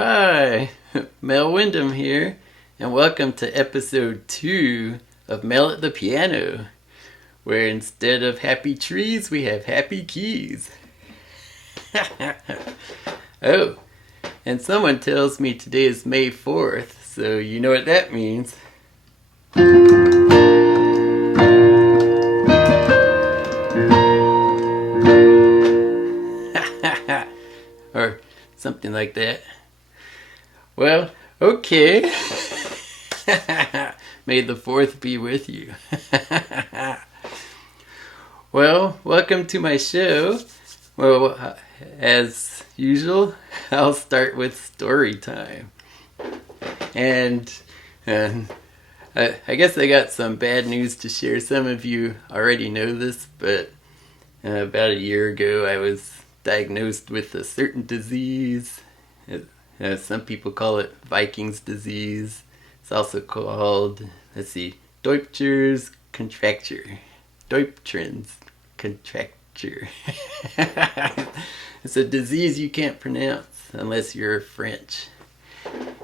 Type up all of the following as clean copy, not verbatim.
Hi, Mel Wyndham here, and welcome to episode 2 of Mel at the Piano, where instead of happy trees, we have happy keys. Oh, and someone tells me today is May 4th, so you know what that means. Or something like that. Well, okay. May the 4th be with you. Well, welcome to my show. Well, as usual, I'll start with story time. And I guess I got some bad news to share. Some of you already know this, but about a year ago I was diagnosed with a certain disease. Some people call it Viking's disease. It's also called, Deutscher's contracture. Deutschens contracture. It's a disease you can't pronounce unless you're French.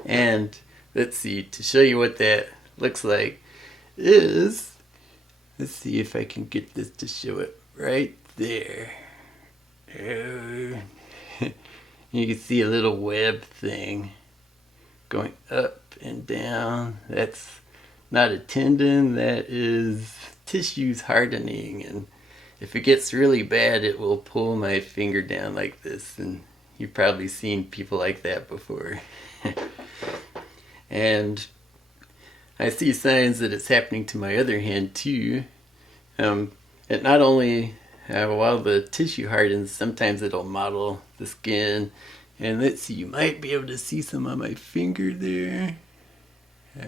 And to show you what that looks like is, let's see if I can get this to show it right there. You can see a little web thing going up and down. That's not a tendon, that is tissues hardening, and if it gets really bad it will pull my finger down like this, and you've probably seen people like that before. And I see signs that it's happening to my other hand too. It not only while the tissue hardens, sometimes it'll mottle the skin. And let's see, you might be able to see some on my finger there.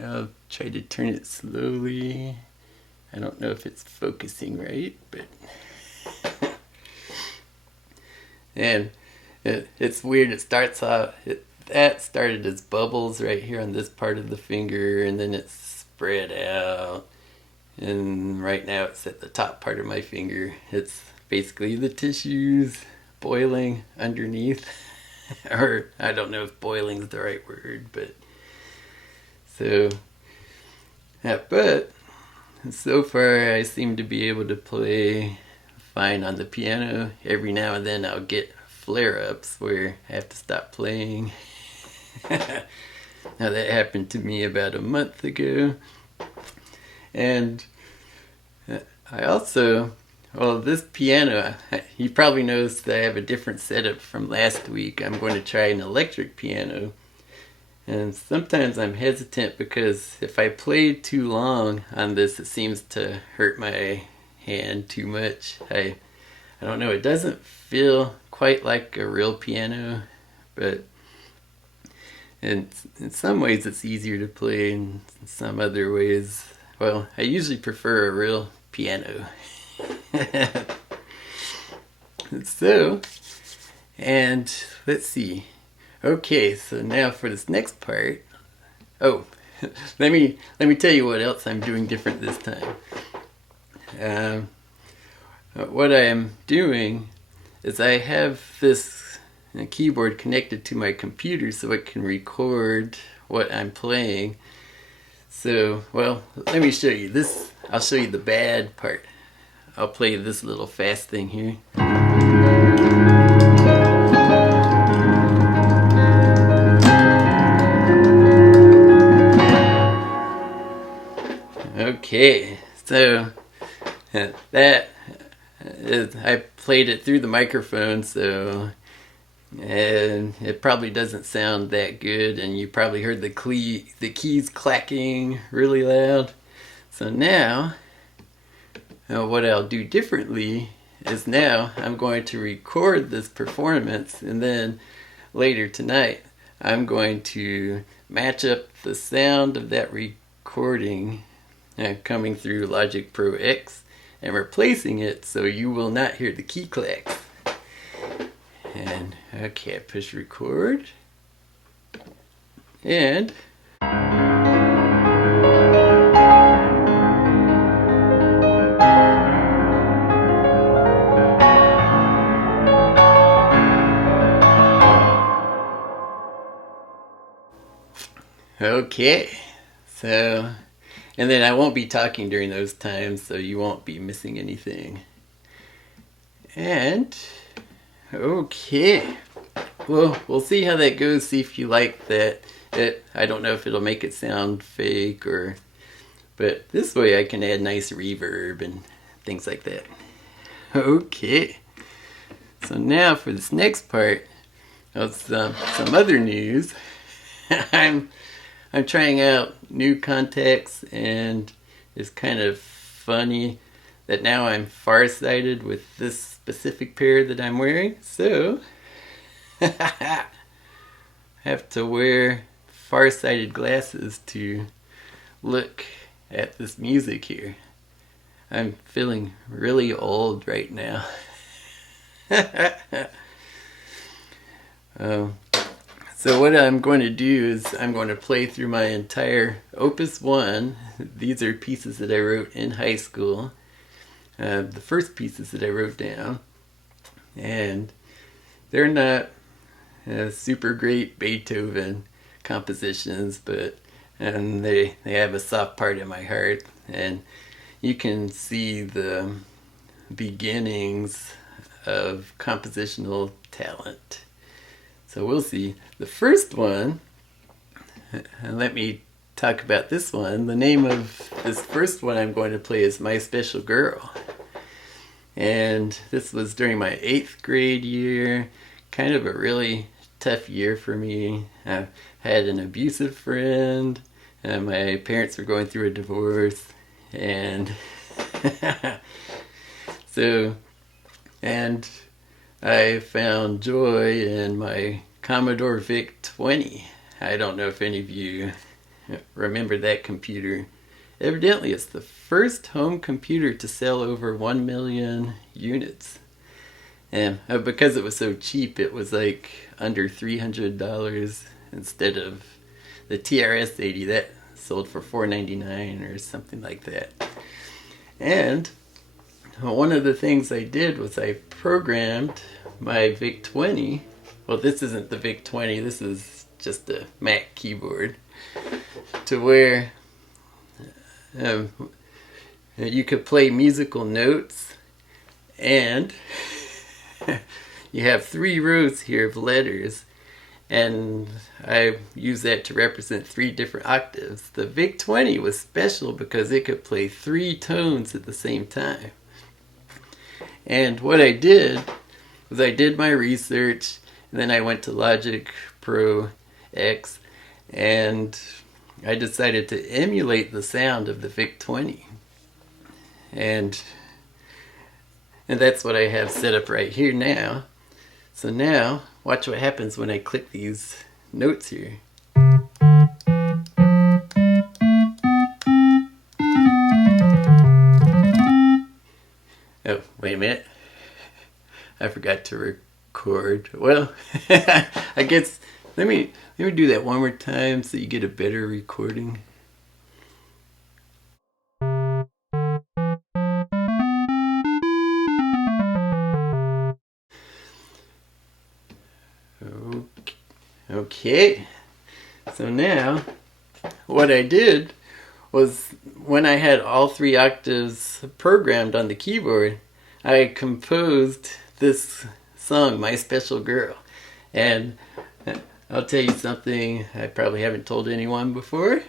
I'll try to turn it slowly. I don't know if it's focusing right, but and it's weird. It starts off, that started as bubbles right here on this part of the finger, and then it's spread out. And right now it's at the top part of my finger. It's basically the tissues boiling underneath. Or I don't know if boiling is the right word, but but so far I seem to be able to play fine on the piano. Every now and then I'll get flare-ups where I have to stop playing. Now that happened to me about a month ago. And I also, this piano, you probably noticed that I have a different setup from last week. I'm going to try an electric piano. And sometimes I'm hesitant because if I play too long on this, it seems to hurt my hand too much. I don't know, it doesn't feel quite like a real piano, but in some ways it's easier to play, in some other ways, well, I usually prefer a real piano. And let's see. Okay, so now for this next part. Oh, let me tell you what else I'm doing different this time. What I am doing is I have this keyboard connected to my computer so it can record what I'm playing. So, well, let me show you this. I'll show you the bad part. I'll play this little fast thing here. Okay, so that is, I played it through the microphone, so and it probably doesn't sound that good, and you probably heard the keys clacking really loud. So now, what I'll do differently is now I'm going to record this performance, and then later tonight I'm going to match up the sound of that recording coming through Logic Pro X and replacing it so you will not hear the key clacks. And okay, I push record, and Okay, so, and then I won't be talking during those times, so you won't be missing anything. And, okay, well, we'll see how that goes, see if you like that. I don't know if it'll make it sound fake but this way I can add nice reverb and things like that. Okay, so now for this next part of some other news. I'm trying out new contacts, and it's kind of funny that now I'm farsighted with this specific pair that I'm wearing. So I have to wear farsighted glasses to look at this music here. I'm feeling really old right now. So what I'm going to do is I'm going to play through my entire Opus 1. These are pieces that I wrote in high school. The first pieces that I wrote down. And they're not super great Beethoven compositions, but they have a soft part in my heart. And you can see the beginnings of compositional talent. So we'll see. The first one, let me talk about this one. The name of this first one I'm going to play is My Special Girl. And this was during my 8th grade year. Kind of a really tough year for me. I had an abusive friend. My parents were going through a divorce. And and I found joy in my Commodore VIC-20. I don't know if any of you remember that computer. Evidently, it's the first home computer to sell over 1 million units. And because it was so cheap, it was like under $300 instead of the TRS-80 that sold for $499 or something like that. And one of the things I did was I programmed my VIC-20. Well, this isn't the VIC-20, this is just a Mac keyboard, to where you could play musical notes, and you have 3 rows here of letters, and I use that to represent 3 different octaves. The VIC-20 was special because it could play 3 tones at the same time. And what I did was I did my research, and then I went to Logic Pro X, and I decided to emulate the sound of the VIC-20. And that's what I have set up right here now. So now, watch what happens when I click these notes here. Oh, wait a minute. I forgot to record. Well, I guess let me do that one more time so you get a better recording. Okay. So now what I did was, when I had all 3 octaves programmed on the keyboard, I composed this song, My Special Girl. And I'll tell you something I probably haven't told anyone before,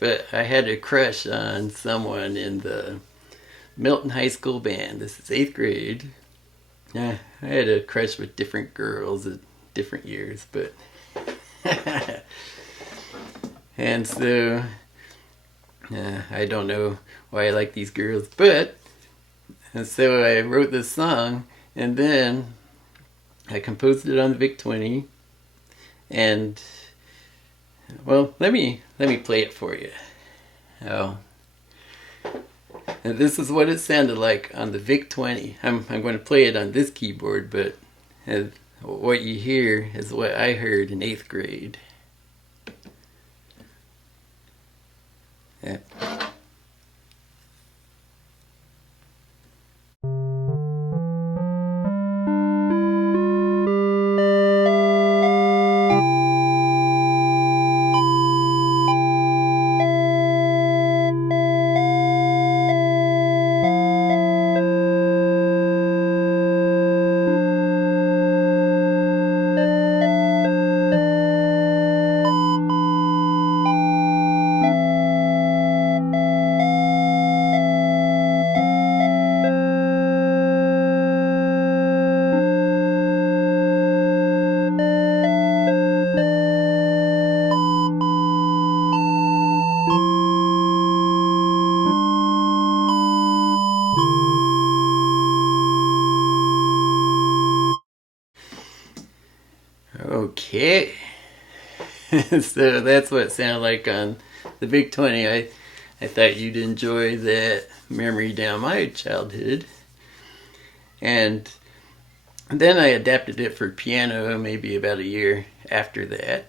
but I had a crush on someone in the Milton High School band. This is 8th grade. I had a crush with different girls at different years, but and so I don't know why I like these girls, but and so I wrote this song, and then I composed it on the VIC-20, and well, let me play it for you. Oh, and this is what it sounded like on the VIC-20. I'm going to play it on this keyboard, but what you hear is what I heard in 8th grade. Yeah. Okay. So that's what it sounded like on the Big 20. I thought you'd enjoy that memory down my childhood. And then I adapted it for piano maybe about a year after that,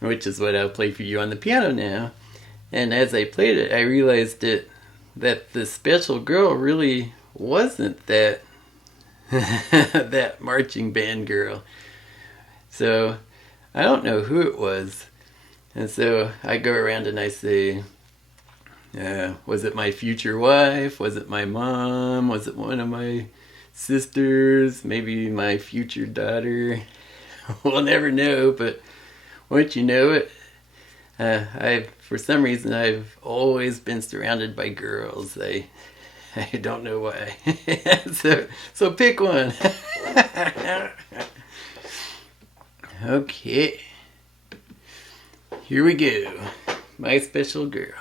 which is what I'll play for you on the piano now. And as I played it, I realized that the special girl really wasn't that that marching band girl. So I don't know who it was. And so I go around and I say, was it my future wife? Was it my mom? Was it one of my sisters? Maybe my future daughter? We'll never know, but once you know it, for some reason I've always been surrounded by girls. I don't know why. So pick one. Okay. Here we go. My special girl.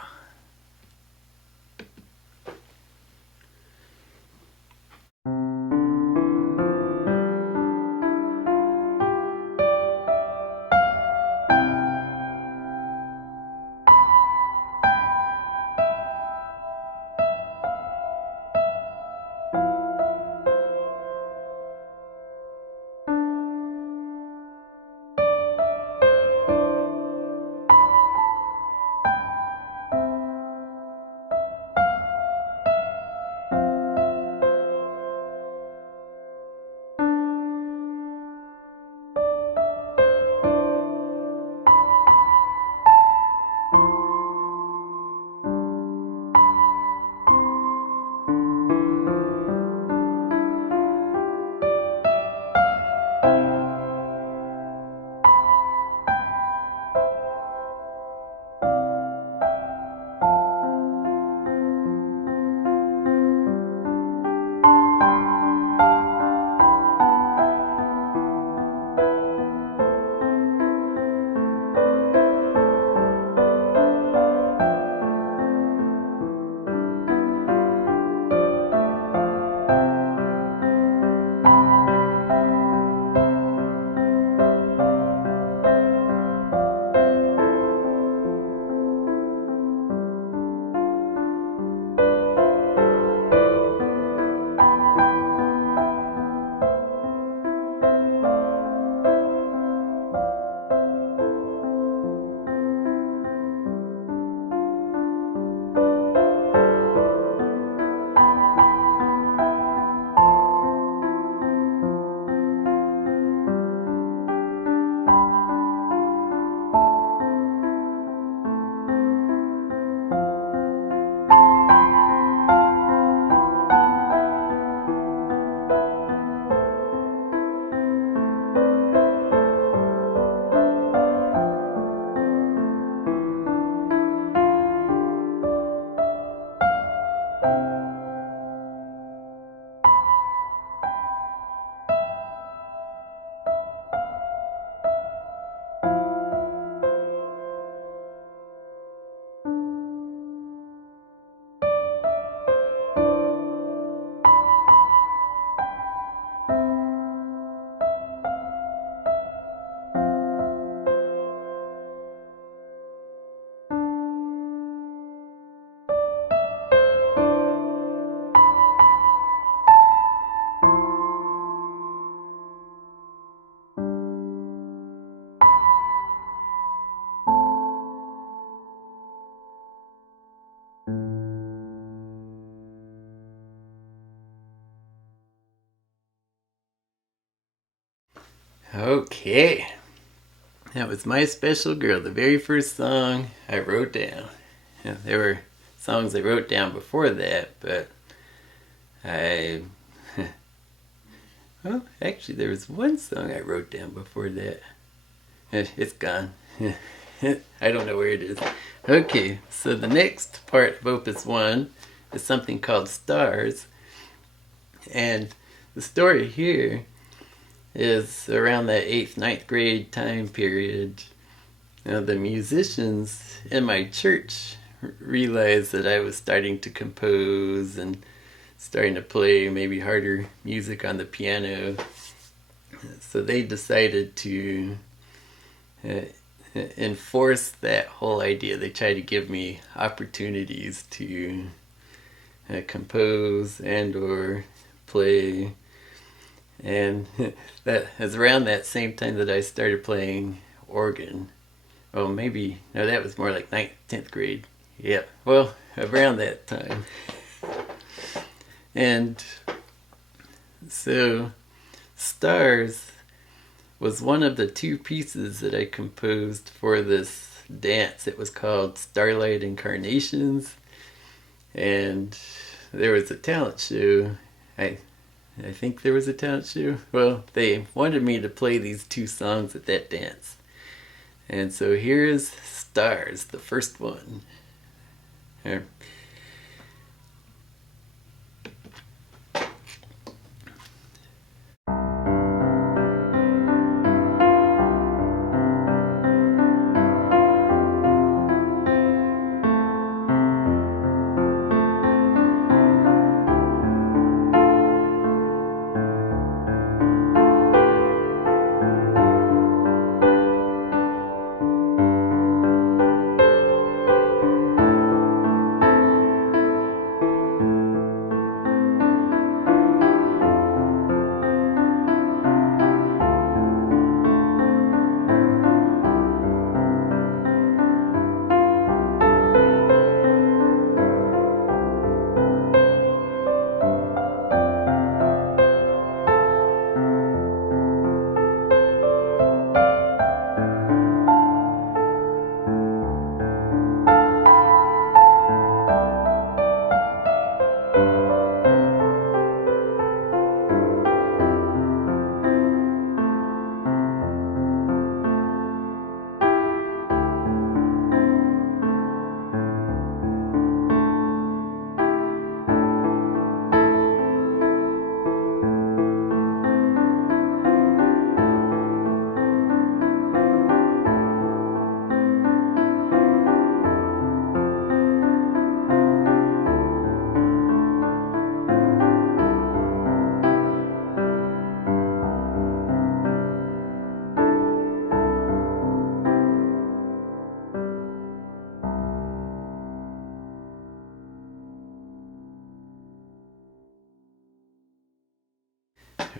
Okay. That was My Special Girl, the very first song I wrote down. There were songs I wrote down before that, but I... well, actually, there was one song I wrote down before that. It's gone. I don't know where it is. Okay, so the next part of Opus 1 is something called Stars. And the story here is around that 8th, 9th grade time period. The musicians in my church realized that I was starting to compose and starting to play maybe harder music on the piano. So they decided to uh, enforce that whole idea. They try to give me opportunities to compose and or play. And that is around that same time that I started playing organ. Oh, maybe, no, that was more like 9th, 10th grade. Yeah, well, around that time. And so, Stars was one of the 2 pieces that I composed for this dance. It was called Starlight Incarnations. And there was a talent show. I think there was a talent show. Well, they wanted me to play these 2 songs at that dance. And so here is Stars, the first one. Here.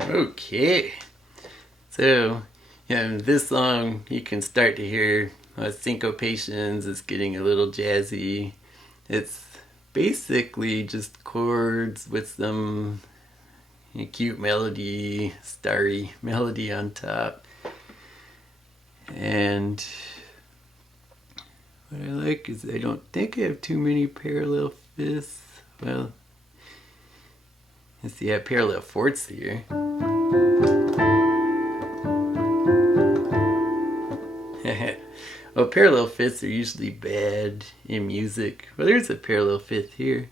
Okay. So, yeah, in this song you can start to hear syncopations. It's getting a little jazzy. It's basically just chords with some cute melody, starry melody on top. And what I like is I don't think I have too many parallel fifths. Well, let's see, I have parallel fourths here. Well, parallel fifths are usually bad in music. Well, there's a parallel fifth here.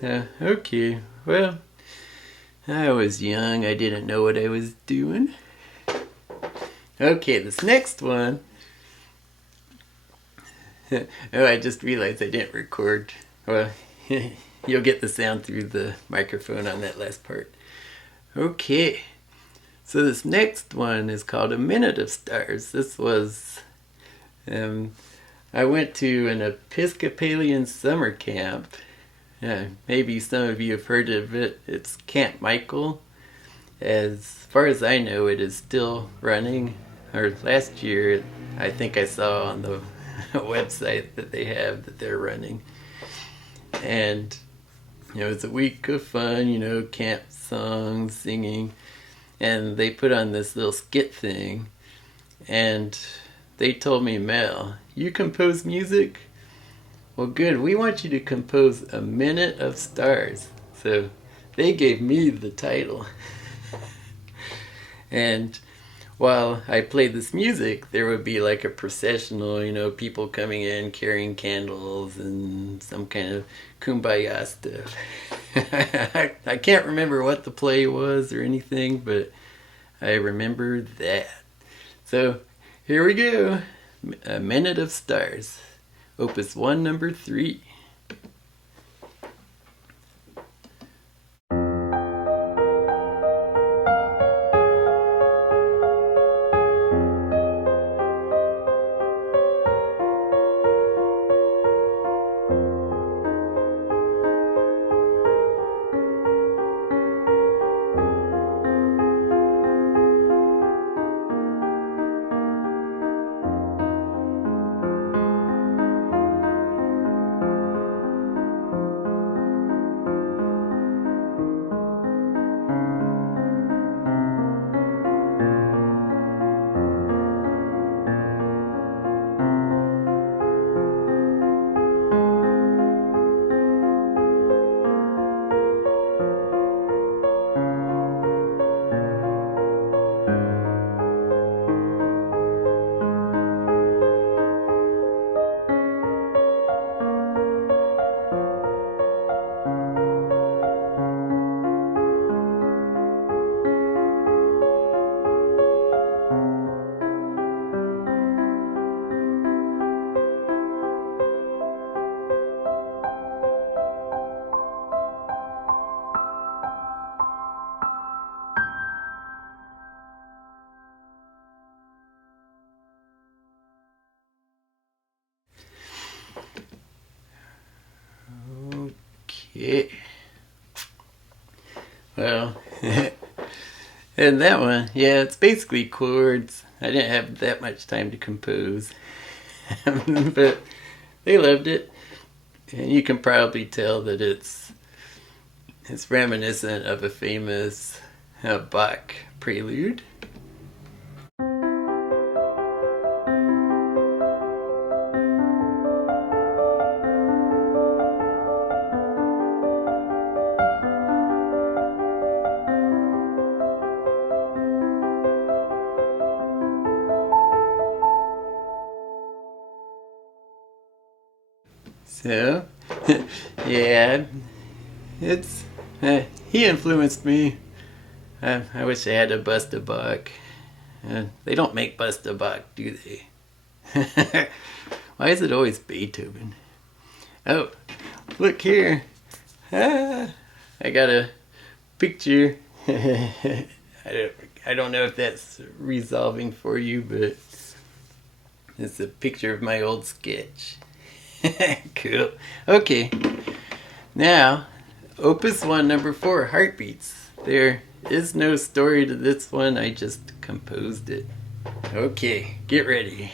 So, okay, well, I was young. I didn't know what I was doing. Okay, this next one. Oh, I just realized I didn't record. Well, you'll get the sound through the microphone on that last part. Okay, so this next one is called A Minute of Stars. This was, I went to an Episcopalian summer camp. Maybe some of you have heard of it. It's Camp Michael. As far as I know, it is still running. Or last year, I think I saw on the website that they have that they're running. And it's a week of fun, camp songs, singing. And they put on this little skit thing. And they told me, Mel, you compose music? Well, good. We want you to compose A Minute of Stars. So they gave me the title. And while I played this music, there would be like a processional, people coming in carrying candles and some kind of kumbaya stuff. I can't remember what the play was or anything, but I remember that. So here we go. A Minute of Stars. Opus 1, number 3. And that one, yeah, it's basically chords. I didn't have that much time to compose. But they loved it. And you can probably tell that it's reminiscent of a famous Bach prelude. So, yeah, it's he influenced me. I wish I had a bust of Bach. They don't make bust of Bach, do they? Why is it always Beethoven? Oh, look here. Ah, I got a picture. I don't know if that's resolving for you, but it's a picture of my old sketch. Cool. Okay. Now, Opus 1, number 4, Heartbeats. There is no story to this one, I just composed it. Okay, get ready.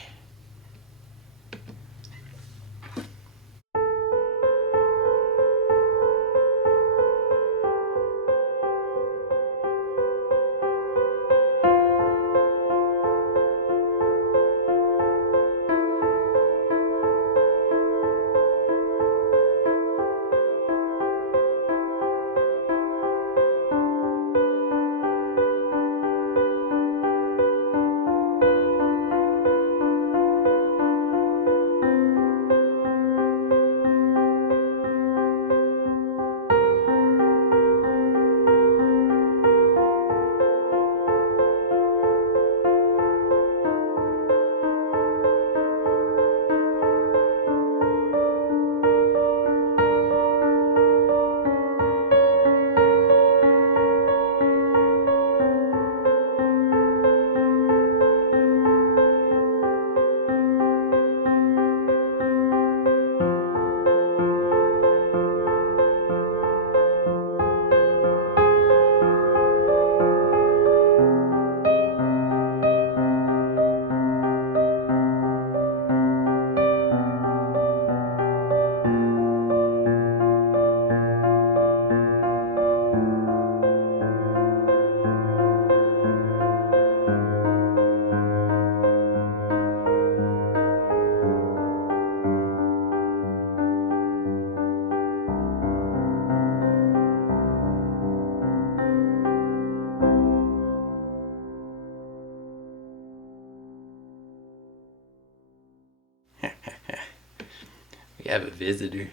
We have a visitor.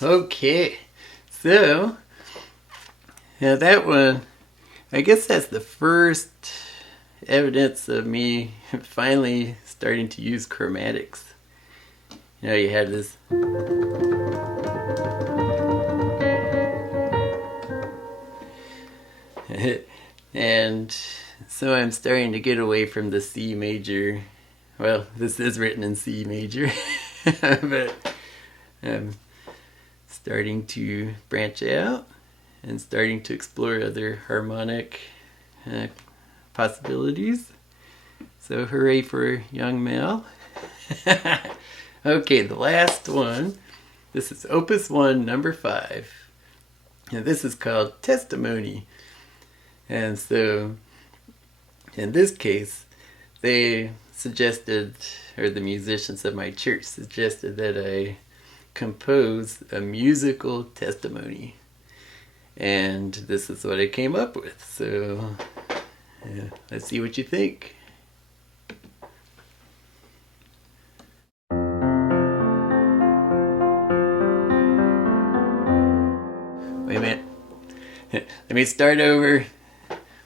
Okay, so now that one, I guess that's the first evidence of me finally starting to use chromatics. You know, you had this. And so I'm starting to get away from the C major. Well, this is written in C major, but I'm starting to branch out and starting to explore other harmonic possibilities. So hooray for young Mel. Okay, the last one. This is Opus 1, number 5. And this is called Testimony. And so, in this case, they suggested, or the musicians of my church suggested, that I compose a musical testimony. And this is what I came up with. So, yeah, let's see what you think. Wait a minute. Let me start over.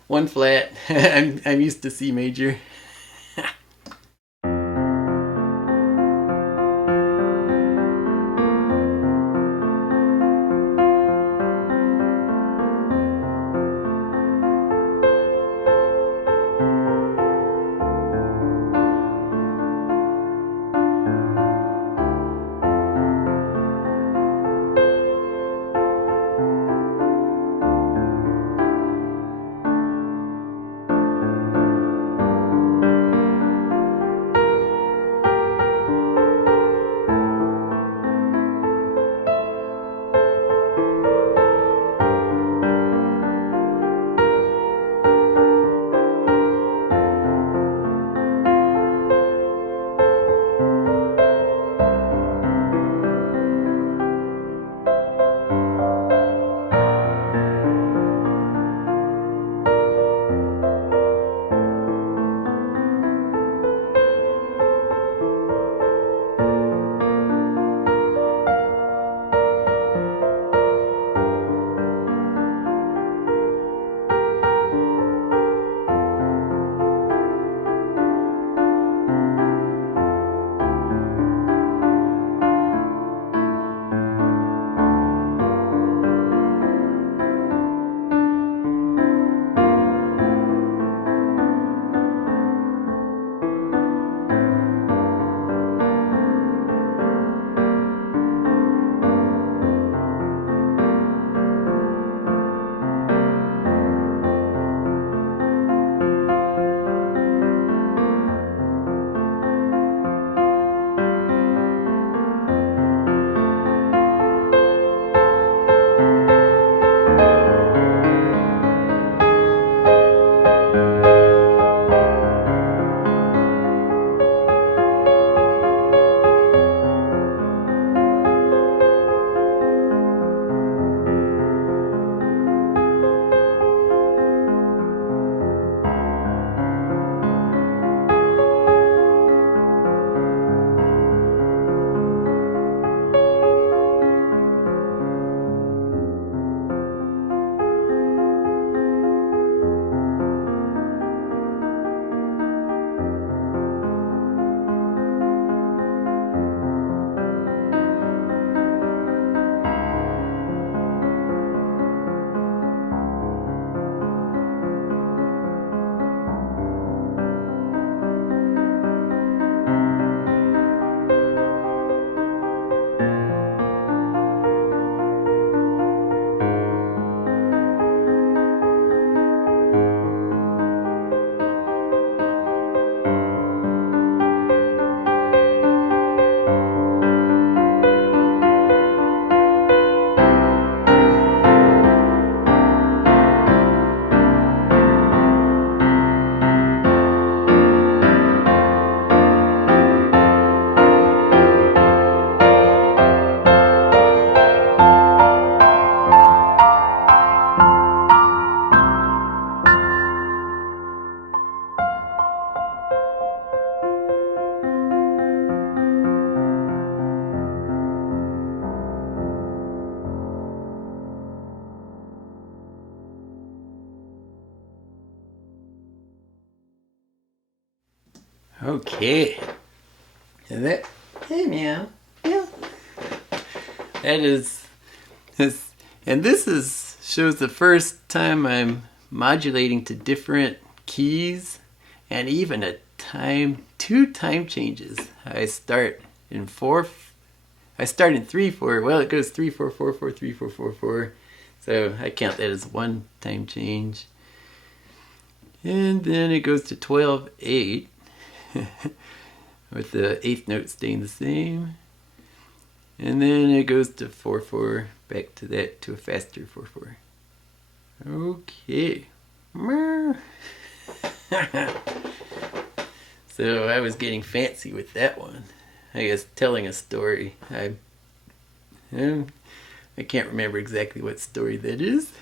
One flat. I'm used to C major. Okay. And that, hey meow. Yeah. That is this, and this is shows the first time I'm modulating to different keys, and even two time changes. I start in 3/4. Well, it goes 3/4 4/4 3/4 4/4. So I count that as one time change. And then it goes to 12/8 with the eighth note staying the same. And then it goes to 4/4, back to that, to a faster 4/4. Okay. So I was getting fancy with that one. I guess telling a story. I can't remember exactly what story that is.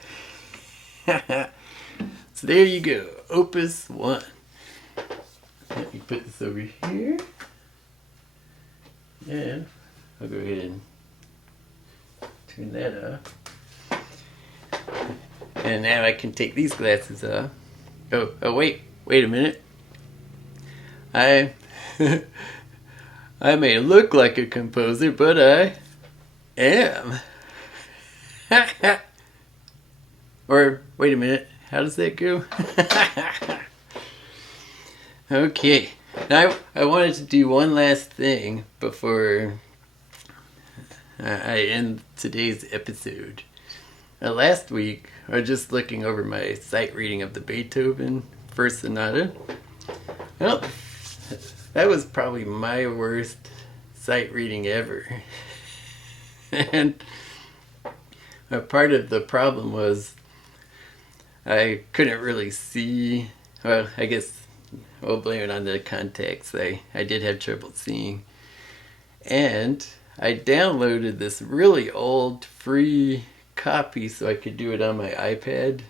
So there you go, Opus 1. Let me put this over here. And I'll go ahead and turn that off. And now I can take these glasses off. Oh wait a minute. I may look like a composer, but I am. Or wait a minute, how does that go? Okay, now I wanted to do one last thing before I end today's episode. Last week, I was just looking over my sight reading of the Beethoven First Sonata. Well, that was probably my worst sight reading ever. And a part of the problem was I couldn't really see. Well, I guess we'll blame it on the contacts. I did have trouble seeing. And I downloaded this really old free copy so I could do it on my iPad.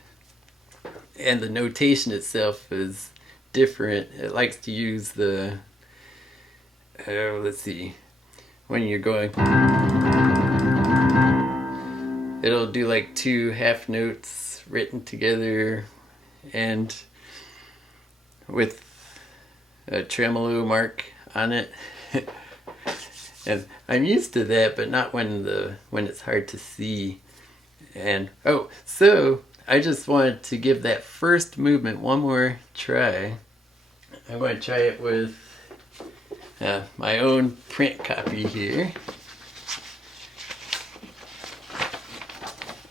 And the notation itself is different. It likes to use the, let's see, when you're going, it'll do like two half notes written together and with a tremolo mark on it. And I'm used to that, but not when it's hard to see. And so I just wanted to give that first movement one more try. I'm going to try it with my own print copy here.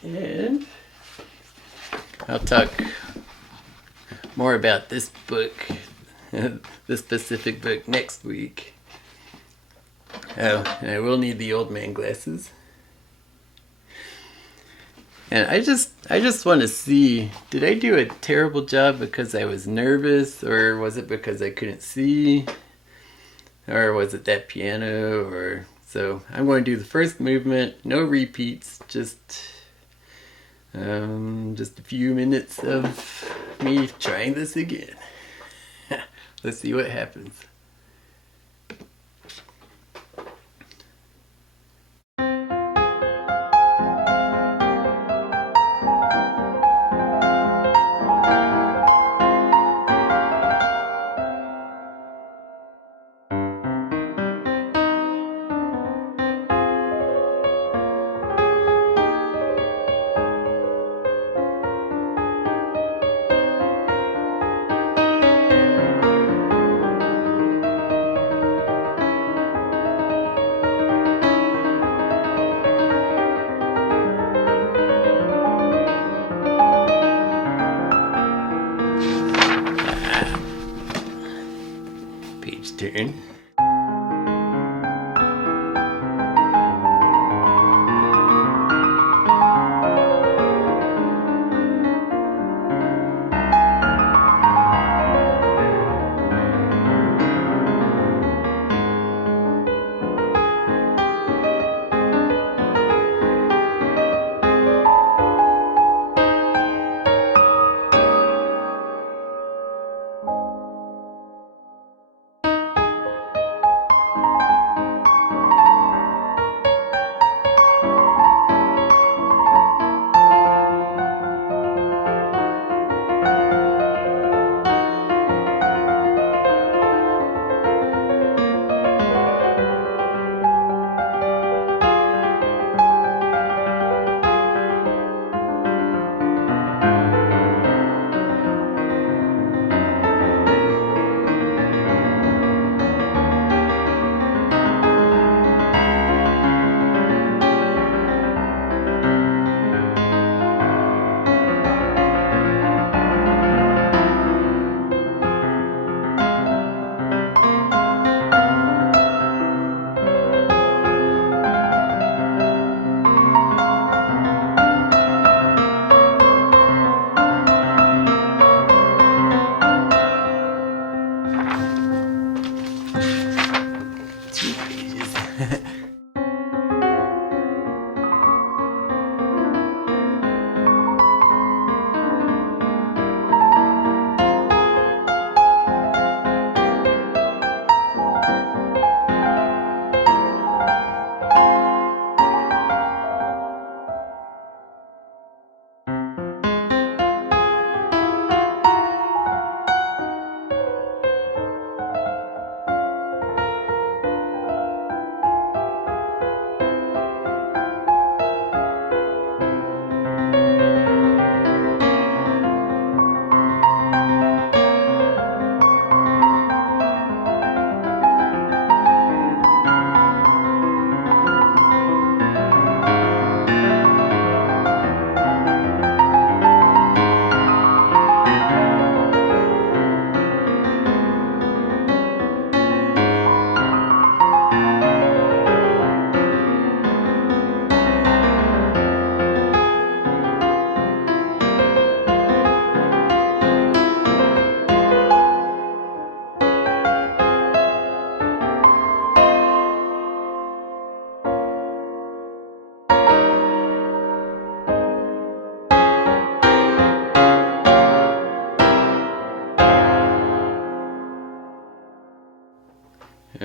And I'll talk more about this book, this specific book, next week. Oh, and I will need the old man glasses. And I just want to see, did I do a terrible job because I was nervous, or was it because I couldn't see, or was it that piano, or so I'm going to do the first movement, no repeats, just a few minutes of me trying this again. Let's see what happens. Page turn.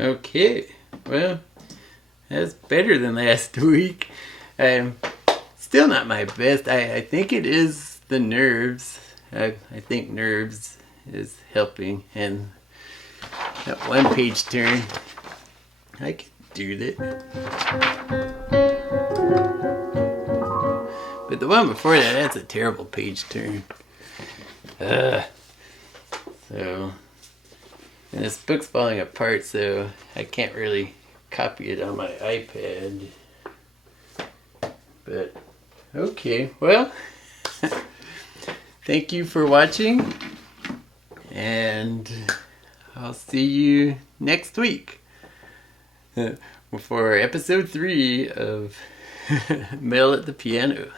Okay, well, that's better than last week. Still not my best. I think it is the nerves. I think nerves is helping, and that one page turn, I can do that. But the one before that, that's a terrible page turn. So, and this book's falling apart, so I can't really copy it on my iPad. But, okay, well, thank you for watching, and I'll see you next week for episode 3 of Mel at the Piano.